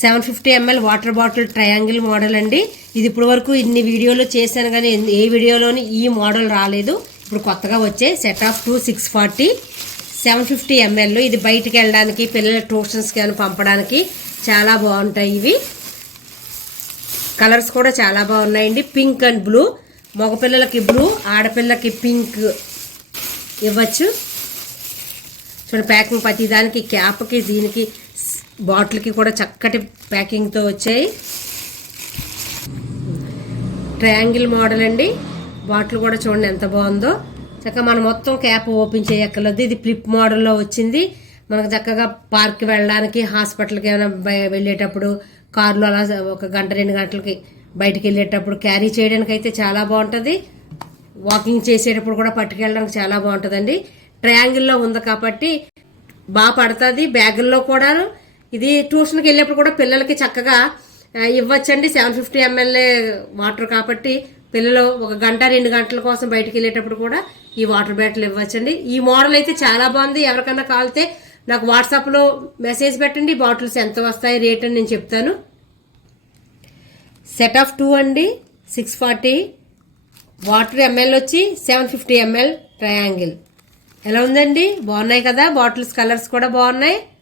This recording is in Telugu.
750 ml water bottle triangle model అండి. ఇది ఇప్పుడు వరకు ఇన్ని వీడియోలో చేశాను కానీ ఏ వీడియోలోని ఈ మోడల్ రాలేదు. ఇప్పుడు కొత్తగా వచ్చే సెట్ ఆఫ్ 2 640 750 ml. ఇది బయటికి వెళ్ళడానికి పిల్లల ట్యూషన్స్కి కానీ పంపడానికి చాలా బాగుంటాయి. ఇవి కలర్స్ కూడా చాలా బాగున్నాయండి. పింక్ అండ్ బ్లూ, మగపిల్లలకి బ్లూ, ఆడపిల్లకి పింక్ ఇవ్వచ్చు. చూడండి ప్యాకింగ్ ప్రతి దానికి, క్యాప్కి, దీనికి, బాటిల్కి కూడా చక్కటి ప్యాకింగ్తో వచ్చాయి. ట్రయాంగిల్ మోడల్ అండి. బాటిల్ కూడా చూడండి ఎంత బాగుందో. చక్కగా మనం మొత్తం క్యాప్ ఓపెన్ చేయక్కర్లేదు. ఇది ఫ్లిప్ మోడల్లో వచ్చింది. మనకు చక్కగా పార్క్కి వెళ్ళడానికి, హాస్పిటల్కి ఏమైనా వెళ్ళేటప్పుడు, కారులో అలా ఒక గంట 2 గంటలకి బయటికి వెళ్ళేటప్పుడు క్యారీ చేయడానికి అయితే చాలా బాగుంటుంది. వాకింగ్ చేసేటప్పుడు కూడా పట్టుకెళ్ళడానికి చాలా బాగుంటుందండి. ట్రయాంగిల్లో ఉంది కాబట్టి బాగా పడుతుంది. బ్యాగుల్లో కూడా ఇది ట్యూషన్కి వెళ్ళేప్పుడు కూడా పిల్లలకి చక్కగా ఇవ్వచ్చండి. 750 ml వాటర్ కాబట్టి పిల్లలు ఒక గంట 2 గంటల కోసం బయటికి వెళ్ళేటప్పుడు కూడా ఈ వాటర్ బాటిల్ ఇవ్వచ్చండి. ఈ మోడల్ అయితే చాలా బాగుంది. ఎవరికన్నా కావాలితే నాకు వాట్సాప్లో మెసేజ్ పెట్టండి. బాటిల్స్ ఎంత వస్తాయి రేట్ అని నేను చెప్తాను. సెట్ ఆఫ్ 2 అండి. 640 వాటర్ ml వచ్చి 750 ml ట్రయాంగిల్. ఎలా ఉందండి? బాగున్నాయి కదా బాటిల్స్. కలర్స్ కూడా బాగున్నాయి.